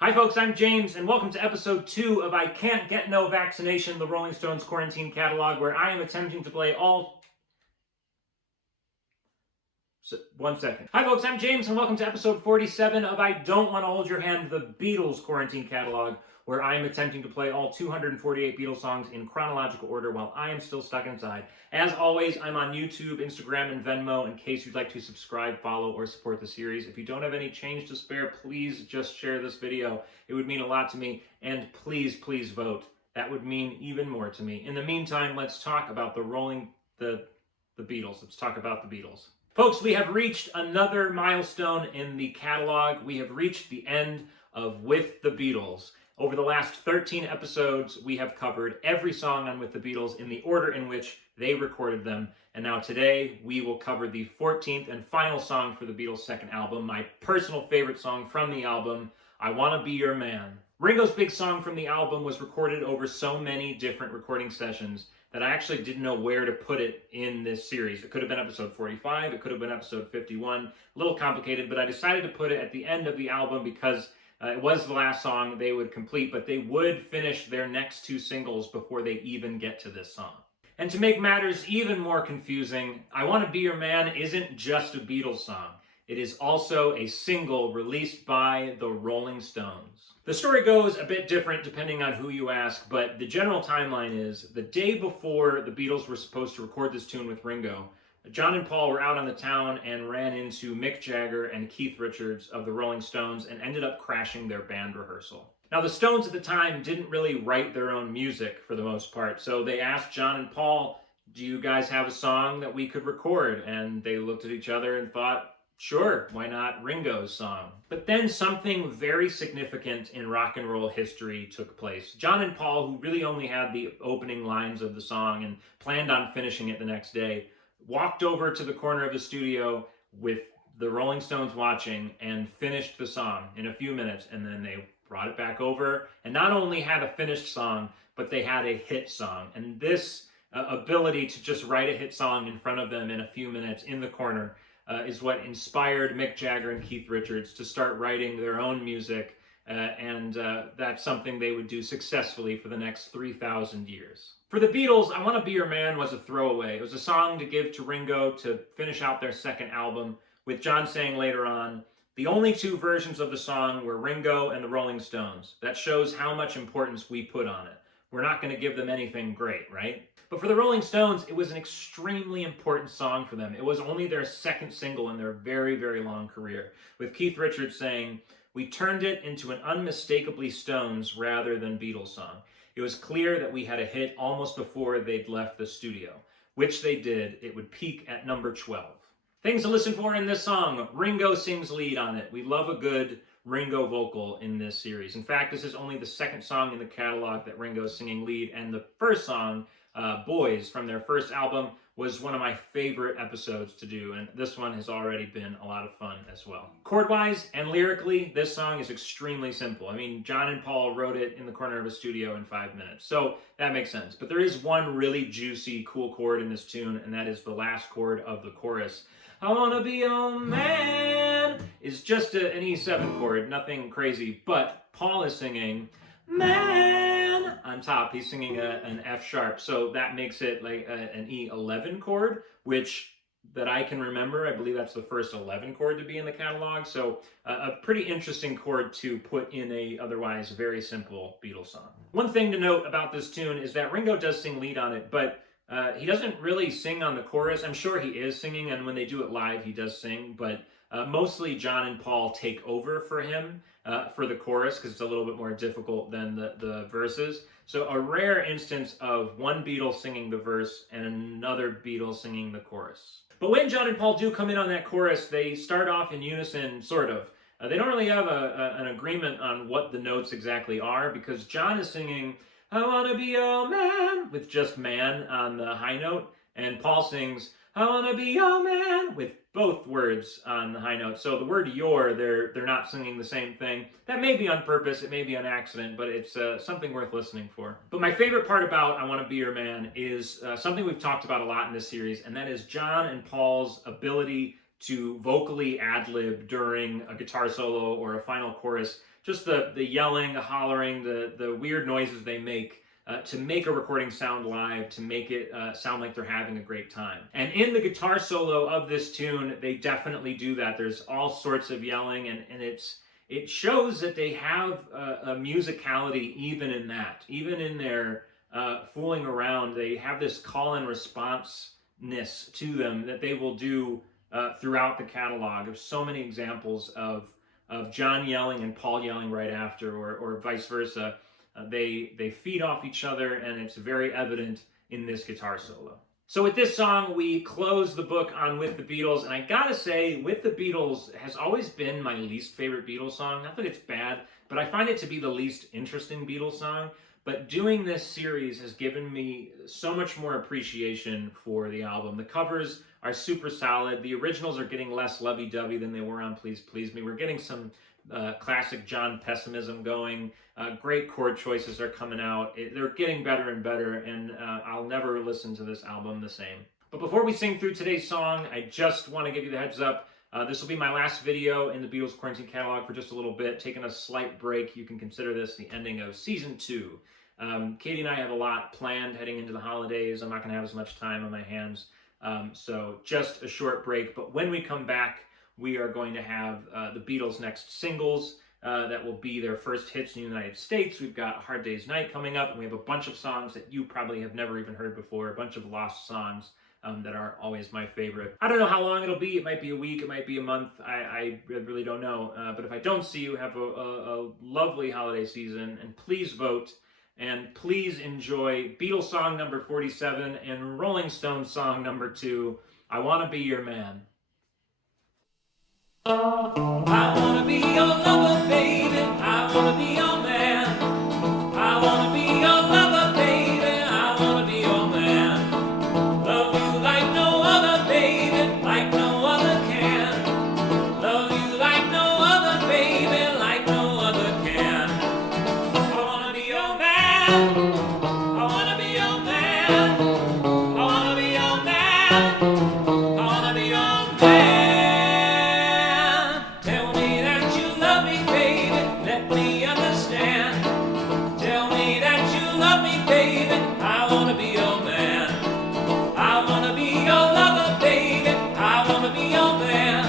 Hi folks, I'm James, and welcome to episode 2 of I Can't Get No Vaccination, the Rolling Stones Quarantine catalog, where I am attempting to play all... One second. Hi folks, I'm James, and welcome to episode 47 of I Don't Want to Hold Your Hand, the Beatles Quarantine catalog, where I am attempting to play all 248 Beatles songs in chronological order while I am still stuck inside. As always, I'm on YouTube, Instagram, and Venmo in case you'd like to subscribe, follow, or support the series. If you don't have any change to spare, please just share this video. It would mean a lot to me, and please vote. That would mean even more to me. In the meantime, let's talk about the Beatles. Let's talk about the Beatles. Folks, we have reached another milestone in the catalog. We have reached the end of With the Beatles. Over the last 13 episodes, we have covered every song on With the Beatles in the order in which they recorded them. And now today, we will cover the 14th and final song for the Beatles' second album, my personal favorite song from the album, I Wanna Be Your Man. Ringo's big song from the album was recorded over so many different recording sessions that I actually didn't know where to put it in this series. It could have been episode 45, it could have been episode 51, a little complicated, but I decided to put it at the end of the album because it was the last song they would complete, but they would finish their next two singles before they even get to this song. And to make matters even more confusing, I Wanna Be Your Man isn't just a Beatles song. It is also a single released by the Rolling Stones. The story goes a bit different depending on who you ask, but the general timeline is the day before the Beatles were supposed to record this tune with Ringo, John and Paul were out on the town and ran into Mick Jagger and Keith Richards of the Rolling Stones and ended up crashing their band rehearsal. Now, the Stones at the time didn't really write their own music for the most part, so they asked John and Paul, do you guys have a song that we could record? And they looked at each other and thought, sure, why not Ringo's song? But then something very significant in rock and roll history took place. John and Paul, who really only had the opening lines of the song and planned on finishing it the next day, walked over to the corner of the studio with the Rolling Stones watching and finished the song in a few minutes, and then they brought it back over and not only had a finished song, but they had a hit song. And this ability to just write a hit song in front of them in a few minutes in the corner is what inspired Mick Jagger and Keith Richards to start writing their own music, and that's something they would do successfully for the next 3,000 years. For the Beatles, I Wanna Be Your Man was a throwaway. It was a song to give to Ringo to finish out their second album, with John saying later on, the only two versions of the song were Ringo and the Rolling Stones. That shows how much importance we put on it. We're not going to give them anything great, right? But for the Rolling Stones, it was an extremely important song for them. It was only their second single in their very, very long career, with Keith Richards saying, we turned it into an unmistakably Stones rather than Beatles song. It was clear that we had a hit almost before they'd left the studio, which they did. It would peak at number 12. Things to listen for in this song. Ringo sings lead on it. We love a good Ringo vocal in this series. In fact, this is only the second song in the catalog that Ringo is singing lead, and the first song, Boys, from their first album, was one of my favorite episodes to do, and this one has already been a lot of fun as well. Chord-wise and lyrically, this song is extremely simple. I mean, John and Paul wrote it in the corner of a studio in 5 minutes, so that makes sense. But there is one really juicy, cool chord in this tune, and that is the last chord of the chorus. I wanna be your man is just an E7 chord, nothing crazy, but Paul is singing man on top. He's singing an F sharp, so that makes it like an E11 chord, which that I can remember, I believe that's the first 11 chord to be in the catalog, so a pretty interesting chord to put in a otherwise very simple Beatles song. One thing to note about this tune is that Ringo does sing lead on it, but he doesn't really sing on the chorus. I'm sure he is singing, and when they do it live, he does sing, but mostly John and Paul take over for him for the chorus because it's a little bit more difficult than the verses. So a rare instance of one Beatle singing the verse and another Beatle singing the chorus. But when John and Paul do come in on that chorus, they start off in unison, sort of. They don't really have an agreement on what the notes exactly are, because John is singing, I wanna be your man, with just man on the high note, and Paul sings, I wanna be your man, with both words on the high note. So the word your, they're not singing the same thing. That may be on purpose, it may be on accident, but it's something worth listening for. But my favorite part about I Wanna Be Your Man is something we've talked about a lot in this series, and that is John and Paul's ability to vocally ad-lib during a guitar solo or a final chorus, just the yelling, the hollering, the weird noises they make to make a recording sound live, to make it sound like they're having a great time. And in the guitar solo of this tune, they definitely do that. There's all sorts of yelling, and it shows that they have a musicality even in that. Even in their fooling around, they have this call and response-ness to them that they will do throughout the catalog. There's so many examples of John yelling and Paul yelling right after, or vice versa. They feed off each other, and it's very evident in this guitar solo. So with this song, we close the book on With the Beatles, and I gotta say, With the Beatles has always been my least favorite Beatles song. Not that it's bad, but I find it to be the least interesting Beatles song. But doing this series has given me so much more appreciation for the album. The covers are super solid. The originals are getting less lovey-dovey than they were on Please Please Me. We're getting some classic John pessimism going. Great chord choices are coming out. They're getting better and better, and I'll never listen to this album the same. But before we sing through today's song, I just want to give you the heads up. This will be my last video in the Beatles Quarantine catalog for just a little bit, taking a slight break. You can consider this the ending of Season 2. Katie and I have a lot planned heading into the holidays. I'm not going to have as much time on my hands, so just a short break. But when we come back, we are going to have the Beatles' next singles that will be their first hits in the United States. We've got Hard Day's Night coming up, and we have a bunch of songs that you probably have never even heard before, a bunch of lost songs that are always my favorite. I don't know how long it'll be. It might be a week, it might be a month. I really don't know. But if I don't see you, have a lovely holiday season, and please vote. And please enjoy Beatles song number 47 and Rolling Stones song number 2, I Wanna Be Your Man. I wanna be your lover, baby. I wanna be your man. I wanna be your lover, baby. I wanna be your man. Love you like no other, baby, like no other can. Love you like no other, baby, like no other can. I wanna be your man. I wanna be your man. I wanna be your man. I wanna be your man. Tell me that you love me, baby. Let me understand. Tell me that you love me, baby. I wanna be your man. I wanna be your lover, baby. I wanna be your man.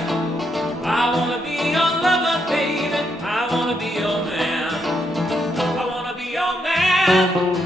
I wanna be your lover, baby. I wanna be your man. I wanna be your man.